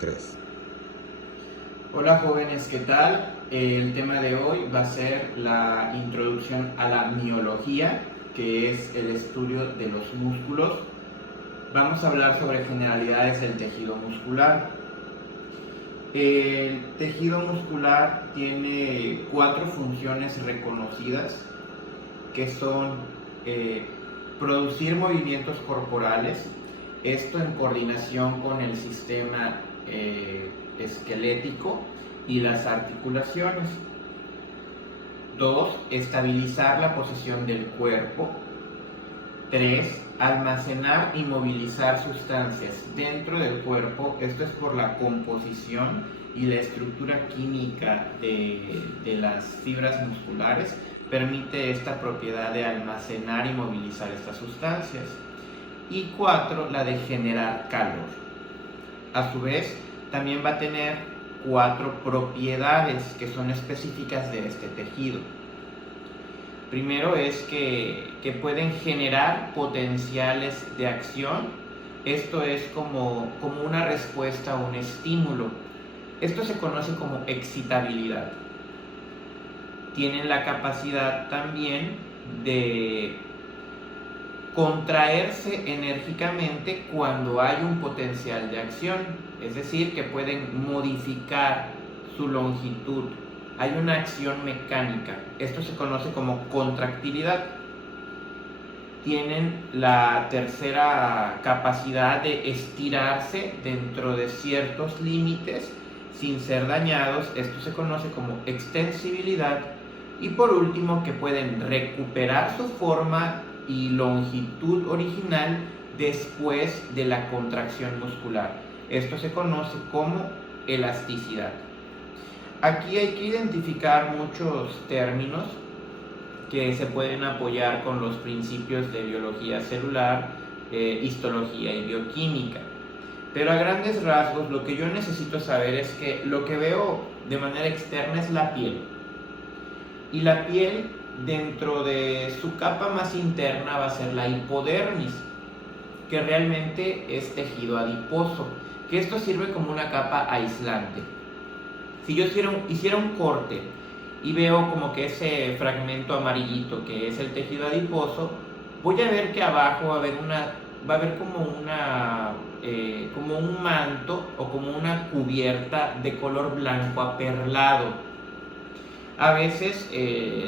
3. Hola jóvenes, ¿qué tal? El tema de hoy va a ser la introducción a la miología, que es el estudio de los músculos. Vamos a hablar sobre generalidades del tejido muscular. El tejido muscular tiene 4 funciones reconocidas, que son producir movimientos corporales, esto en coordinación con el sistema esquelético y las articulaciones. 2. Estabilizar la posición del cuerpo. 3. Almacenar y movilizar sustancias dentro del cuerpo, esto es por la composición y la estructura química de las fibras musculares, permite esta propiedad de almacenar y movilizar estas sustancias. Y 4. La de generar calor. A su vez, también va a tener 4 propiedades que son específicas de este tejido. Primero es que pueden generar potenciales de acción. Esto es como una respuesta a un estímulo. Esto se conoce como excitabilidad. Tienen la capacidad también de contraerse enérgicamente cuando hay un potencial de acción, es decir, que pueden modificar su longitud. Hay una acción mecánica, esto se conoce como contractilidad. Tienen la tercera capacidad de estirarse dentro de ciertos límites sin ser dañados, esto se conoce como extensibilidad. Y por último, que pueden recuperar su forma y longitud original después de la contracción muscular. Esto se conoce como elasticidad. Aquí hay que identificar muchos términos que se pueden apoyar con los principios de biología celular, histología y bioquímica. Pero a grandes rasgos, lo que yo necesito saber es que lo que veo de manera externa es la piel. Y la piel, dentro de su capa más interna, va a ser la hipodermis, que realmente es tejido adiposo, que esto sirve como una capa aislante. Si yo hiciera un corte y veo como que ese fragmento amarillito que es el tejido adiposo, voy a ver que abajo va a haber como un manto o como una cubierta de color blanco aperlado. A veces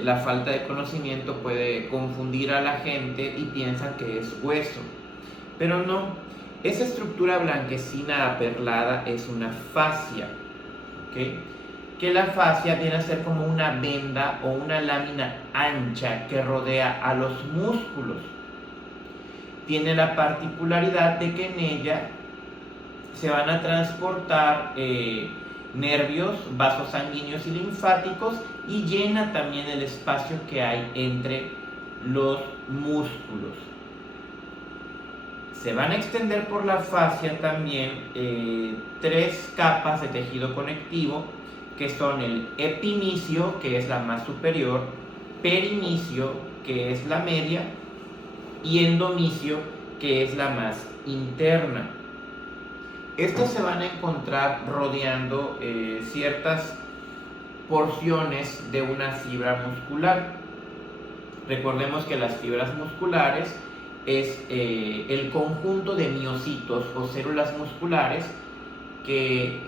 la falta de conocimiento puede confundir a la gente y piensan que es hueso, pero no. Esa estructura blanquecina aperlada es una fascia, ¿okay? Que la fascia viene a ser como una venda o una lámina ancha que rodea a los músculos. Tiene la particularidad de que en ella se van a transportar nervios, vasos sanguíneos y linfáticos, y llena también el espacio que hay entre los músculos. Se van a extender por la fascia también 3 capas de tejido conectivo, que son el epimicio, que es la más superior, perimicio, que es la media, y endomicio, que es la más interna. Estos se van a encontrar rodeando ciertas porciones de una fibra muscular. Recordemos que las fibras musculares es el conjunto de miocitos o células musculares que,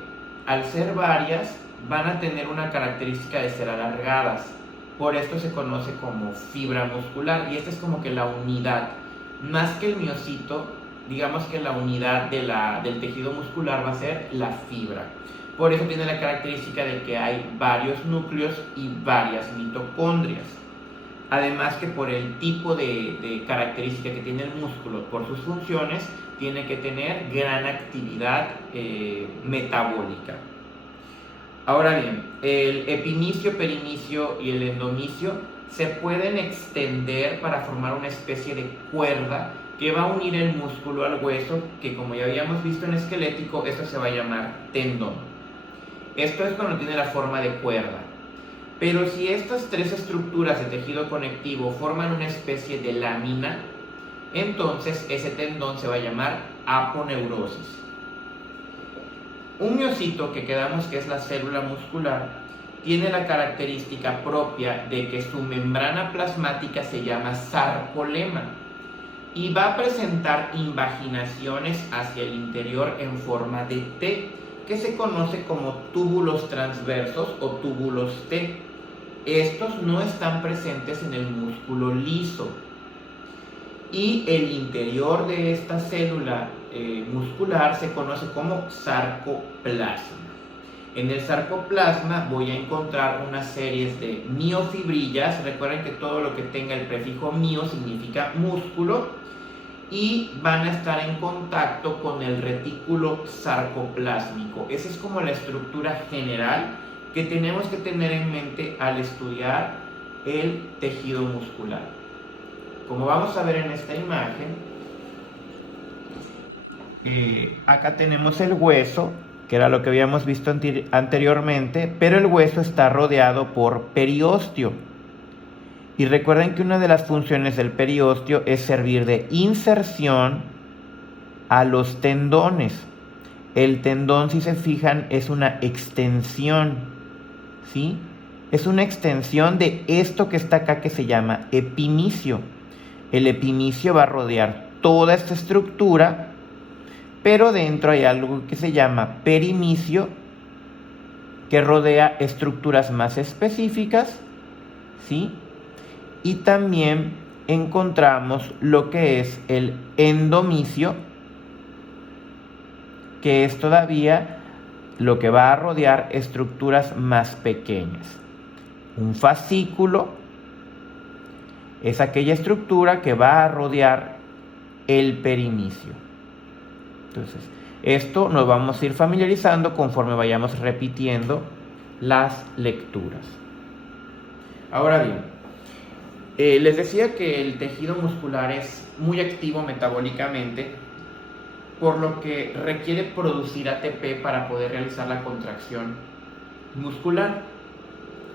al ser varias, van a tener una característica de ser alargadas. Por esto se conoce como fibra muscular, y esta es como que la unidad. Más que el miocito, digamos que la unidad del tejido muscular va a ser la fibra. Por eso tiene la característica de que hay varios núcleos y varias mitocondrias. Además que por el tipo de característica que tiene el músculo, por sus funciones, tiene que tener gran actividad metabólica. Ahora bien, el epimicio, perimicio y el endomicio se pueden extender para formar una especie de cuerda que va a unir el músculo al hueso, que como ya habíamos visto en esquelético, esto se va a llamar tendón. Esto es cuando tiene la forma de cuerda. Pero si estas 3 estructuras de tejido conectivo forman una especie de lámina, entonces ese tendón se va a llamar aponeurosis. Un miocito, que quedamos que es la célula muscular, tiene la característica propia de que su membrana plasmática se llama sarcolema y va a presentar invaginaciones hacia el interior en forma de T, que se conoce como túbulos transversos o túbulos T. Estos no están presentes en el músculo liso. Y el interior de esta célula muscular se conoce como sarcoplasma. En el sarcoplasma voy a encontrar una serie de miofibrillas. Recuerden que todo lo que tenga el prefijo mio significa músculo y van a estar en contacto con el retículo sarcoplásmico. Esa es como la estructura general que tenemos que tener en mente al estudiar el tejido muscular. Como vamos a ver en esta imagen, acá tenemos el hueso, que era lo que habíamos visto anteriormente, pero el hueso está rodeado por periósteo. Y recuerden que una de las funciones del periósteo es servir de inserción a los tendones. El tendón, si se fijan, es una extensión, ¿sí? Es una extensión de esto que está acá que se llama epimicio. El epimicio va a rodear toda esta estructura, pero dentro hay algo que se llama perimicio, que rodea estructuras más específicas, ¿sí? Y también encontramos lo que es el endomicio, que es todavía lo que va a rodear estructuras más pequeñas. Un fascículo es aquella estructura que va a rodear el perimicio. Entonces, esto nos vamos a ir familiarizando conforme vayamos repitiendo las lecturas. Ahora bien, les decía que el tejido muscular es muy activo metabólicamente, por lo que requiere producir ATP para poder realizar la contracción muscular.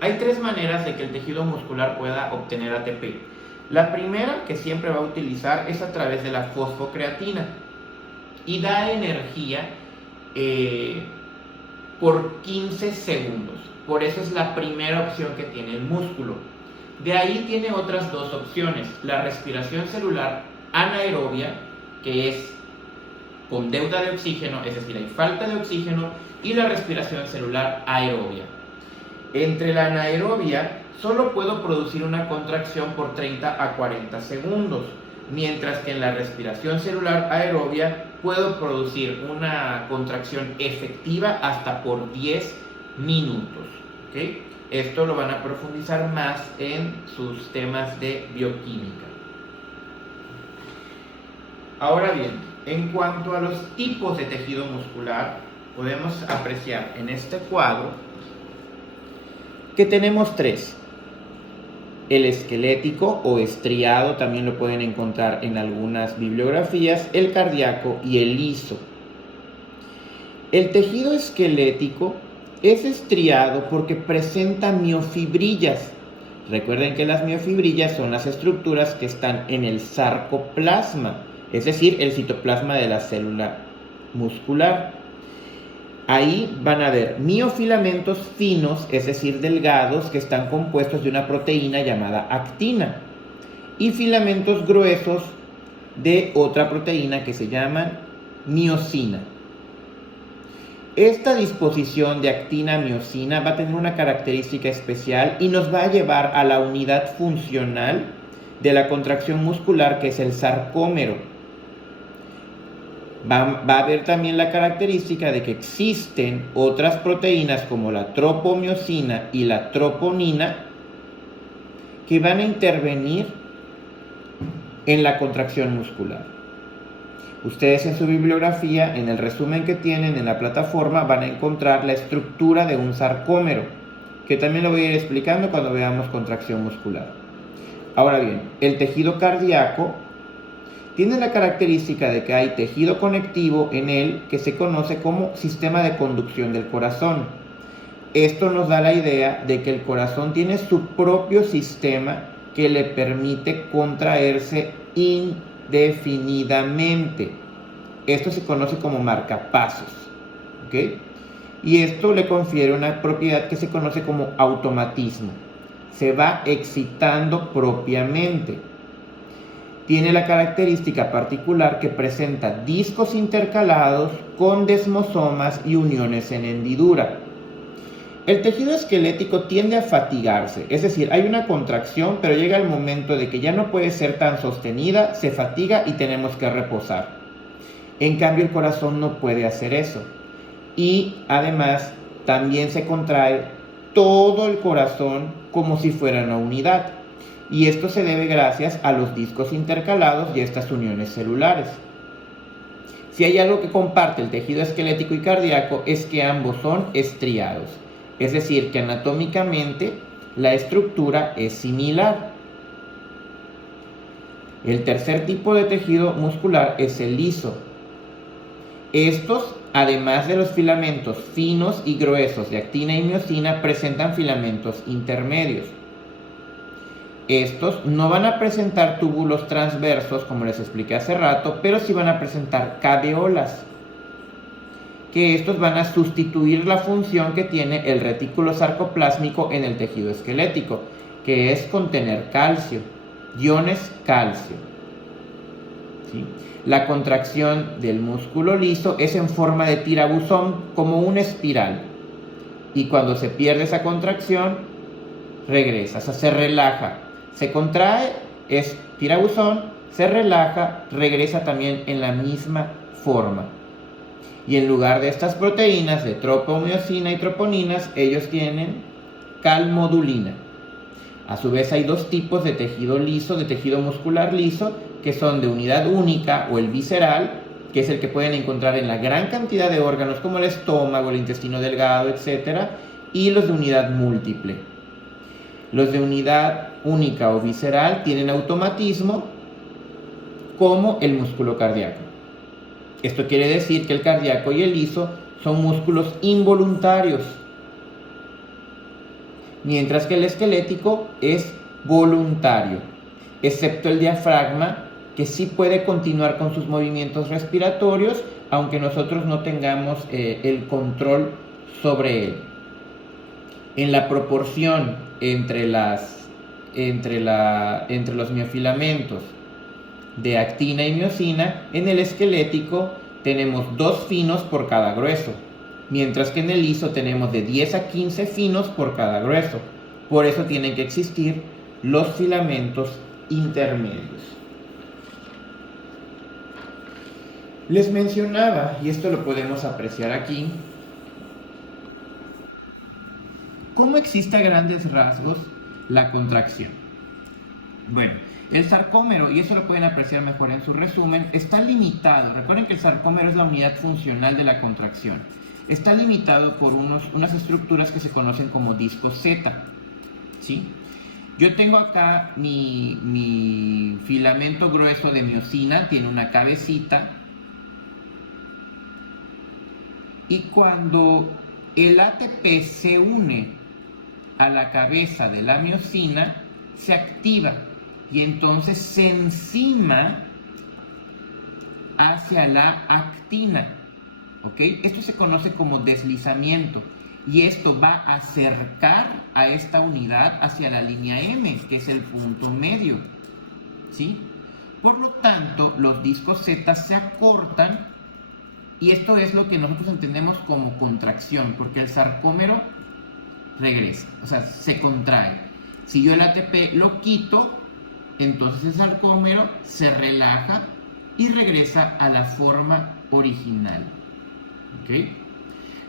Hay tres maneras de que el tejido muscular pueda obtener ATP. La primera que siempre va a utilizar es a través de la fosfocreatina y da energía por 15 segundos. Por eso es la primera opción que tiene el músculo. De ahí tiene otras dos opciones: la respiración celular anaerobia, que es con deuda de oxígeno, es decir, hay falta de oxígeno, y la respiración celular aerobia. Entre la anaerobia solo puedo producir una contracción por 30 a 40 segundos, mientras que en la respiración celular aerobia puedo producir una contracción efectiva hasta por 10 minutos. ¿Okay? Esto lo van a profundizar más en sus temas de bioquímica. Ahora bien, en cuanto a los tipos de tejido muscular, podemos apreciar en este cuadro que tenemos tres. El esquelético o estriado, también lo pueden encontrar en algunas bibliografías, el cardíaco y el liso. El tejido esquelético es estriado porque presenta miofibrillas. Recuerden que las miofibrillas son las estructuras que están en el sarcoplasma, es decir, el citoplasma de la célula muscular. Ahí van a haber miofilamentos finos, es decir, delgados, que están compuestos de una proteína llamada actina, y filamentos gruesos de otra proteína que se llama miosina. Esta disposición de actina-miosina va a tener una característica especial y nos va a llevar a la unidad funcional de la contracción muscular, que es el sarcómero. Va a haber también la característica de que existen otras proteínas como la tropomiosina y la troponina que van a intervenir en la contracción muscular. Ustedes en su bibliografía, en el resumen que tienen en la plataforma, van a encontrar la estructura de un sarcómero, que también lo voy a ir explicando cuando veamos contracción muscular. Ahora bien, el tejido cardíaco tiene la característica de que hay tejido conectivo en él que se conoce como sistema de conducción del corazón. Esto nos da la idea de que el corazón tiene su propio sistema que le permite contraerse indefinidamente. Esto se conoce como marcapasos. ¿Okay? y esto le confiere una propiedad que se conoce como automatismo. Se va excitando propiamente. Tiene la característica particular que presenta discos intercalados con desmosomas y uniones en hendidura. El tejido esquelético tiende a fatigarse, es decir, hay una contracción, pero llega el momento de que ya no puede ser tan sostenida, se fatiga y tenemos que reposar. En cambio, el corazón no puede hacer eso. Y además, también se contrae todo el corazón como si fuera una unidad. Y esto se debe gracias a los discos intercalados y a estas uniones celulares. Si hay algo que comparte el tejido esquelético y cardíaco es que ambos son estriados. Es decir, que anatómicamente la estructura es similar. El tercer tipo de tejido muscular es el liso. Estos, además de los filamentos finos y gruesos de actina y miosina, presentan filamentos intermedios. Estos no van a presentar túbulos transversos, como les expliqué hace rato, pero sí van a presentar cadeolas, que estos van a sustituir la función que tiene el retículo sarcoplásmico en el tejido esquelético, que es contener calcio, iones calcio. ¿Sí? La contracción del músculo liso es en forma de tirabuzón, como una espiral, y cuando se pierde esa contracción, regresa, o sea, se relaja, se contrae, es tirabuzón, se relaja, regresa también en la misma forma. Y en lugar de estas proteínas de tropomiosina y troponinas, ellos tienen calmodulina. A su vez hay dos tipos de tejido liso, de tejido muscular liso, que son de unidad única o el visceral, que es el que pueden encontrar en la gran cantidad de órganos como el estómago, el intestino delgado, etc. Y los de unidad múltiple. Los de unidad única o visceral tienen automatismo como el músculo cardíaco. Esto quiere decir que el cardíaco y el liso son músculos involuntarios, mientras que el esquelético es voluntario, excepto el diafragma, que sí puede continuar con sus movimientos respiratorios, aunque nosotros no tengamos el control sobre él. En la proporción entre los miofilamentos de actina y miosina, en el esquelético tenemos 2 finos por cada grueso, mientras que en el liso tenemos de 10 a 15 finos por cada grueso. Por eso tienen que existir los filamentos intermedios. Les mencionaba, y esto lo podemos apreciar aquí, cómo existe a grandes rasgos la contracción. Bueno, el sarcómero, y eso lo pueden apreciar mejor en su resumen, está limitado. Recuerden que el sarcómero es la unidad funcional de la contracción. Está limitado por unas estructuras que se conocen como discos Z. ¿Sí? Yo tengo acá mi filamento grueso de miosina, tiene una cabecita. Y cuando el ATP se une a la cabeza de la miosina, se activa y entonces se enzima hacia la actina. ¿Ok? Esto se conoce como deslizamiento y esto va a acercar a esta unidad hacia la línea M, que es el punto medio. ¿Sí? Por lo tanto, los discos Z se acortan y esto es lo que nosotros entendemos como contracción, porque el sarcómero regresa, o sea, se contrae. Si yo el ATP lo quito, entonces el sarcómero se relaja y regresa a la forma original. ¿Ok?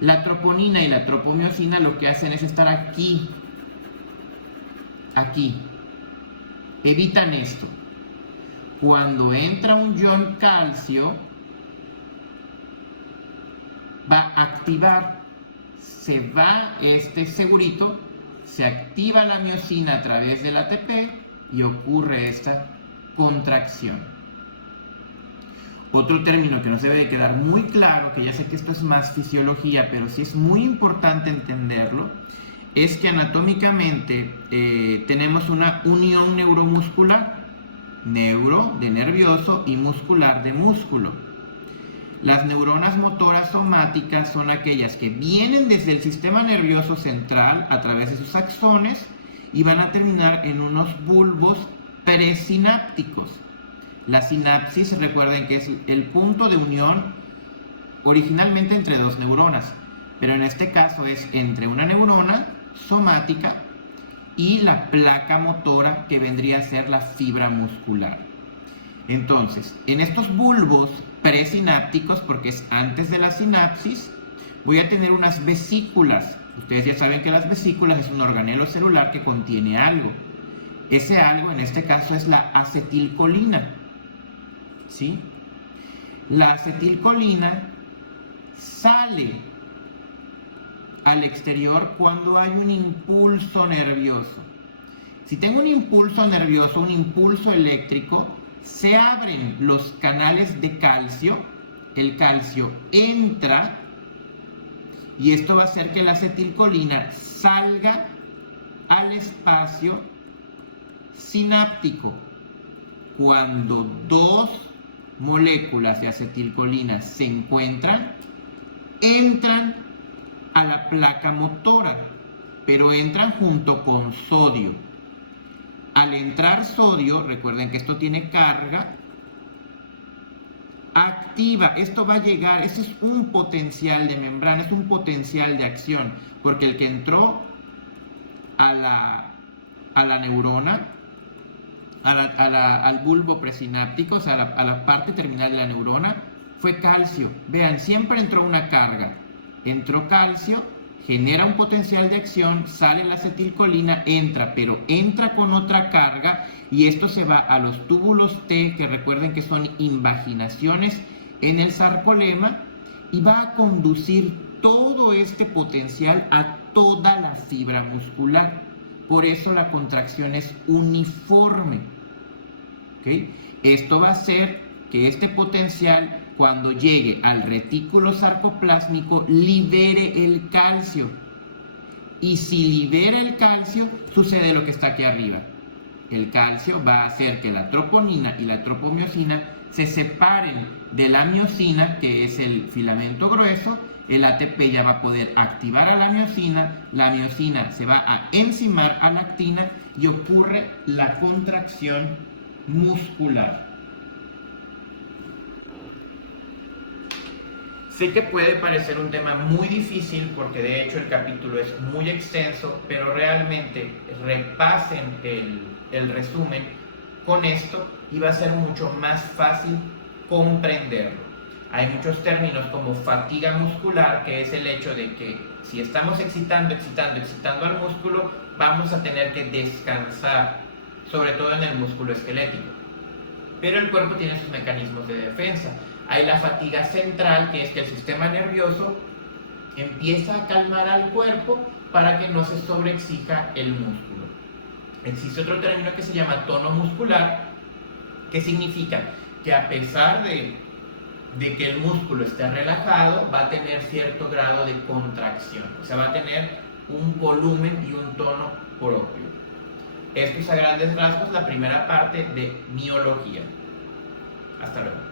La troponina y la tropomiosina lo que hacen es estar aquí. Aquí. Evitan esto. Cuando entra un ion calcio, va a activar, se va este segurito, se activa la miosina a través del ATP y ocurre esta contracción. Otro término que nos debe de quedar muy claro, que ya sé que esto es más fisiología, pero sí es muy importante entenderlo, es que anatómicamente tenemos una unión neuromuscular, neuro de nervioso y muscular de músculo. Las neuronas motoras somáticas son aquellas que vienen desde el sistema nervioso central a través de sus axones y van a terminar en unos bulbos presinápticos. La sinapsis, recuerden que es el punto de unión originalmente entre dos neuronas, pero en este caso es entre una neurona somática y la placa motora, que vendría a ser la fibra muscular. Entonces, en estos bulbos presinápticos, porque es antes de la sinapsis, voy a tener unas vesículas. Ustedes ya saben que las vesículas es un organelo celular que contiene algo. Ese algo en este caso es la acetilcolina, ¿sí? La acetilcolina sale al exterior cuando hay un impulso nervioso. Si tengo un impulso nervioso, un impulso eléctrico, se abren los canales de calcio, el calcio entra y esto va a hacer que la acetilcolina salga al espacio sináptico. Cuando dos moléculas de acetilcolina se encuentran, entran a la placa motora, pero entran junto con sodio. Al entrar sodio, recuerden que esto tiene carga, activa, esto va a llegar, ese es un potencial de membrana, es un potencial de acción, porque el que entró a la neurona, al bulbo presináptico, o sea, a la parte terminal de la neurona, fue calcio. Vean, siempre entró una carga. Entró calcio, genera un potencial de acción, sale la acetilcolina, entra, pero entra con otra carga y esto se va a los túbulos T, que recuerden que son invaginaciones en el sarcolema, y va a conducir todo este potencial a toda la fibra muscular. Por eso la contracción es uniforme. ¿Okay? Esto va a hacer que este potencial, cuando llegue al retículo sarcoplásmico, libere el calcio. Y si libera el calcio, sucede lo que está aquí arriba. El calcio va a hacer que la troponina y la tropomiosina se separen de la miosina, que es el filamento grueso. El ATP ya va a poder activar a la miosina se va a enzimar a la actina y ocurre la contracción muscular. Sé que puede parecer un tema muy difícil porque de hecho el capítulo es muy extenso, pero realmente repasen el resumen con esto y va a ser mucho más fácil comprenderlo. Hay muchos términos como fatiga muscular, que es el hecho de que si estamos excitando al músculo, vamos a tener que descansar, sobre todo en el músculo esquelético. Pero el cuerpo tiene sus mecanismos de defensa. Hay la fatiga central, que es que el sistema nervioso empieza a calmar al cuerpo para que no se sobreexija el músculo. Existe otro término que se llama tono muscular, que significa que a pesar de que el músculo esté relajado, va a tener cierto grado de contracción, o sea, va a tener un volumen y un tono propio. Esto es a grandes rasgos la primera parte de miología. Hasta luego.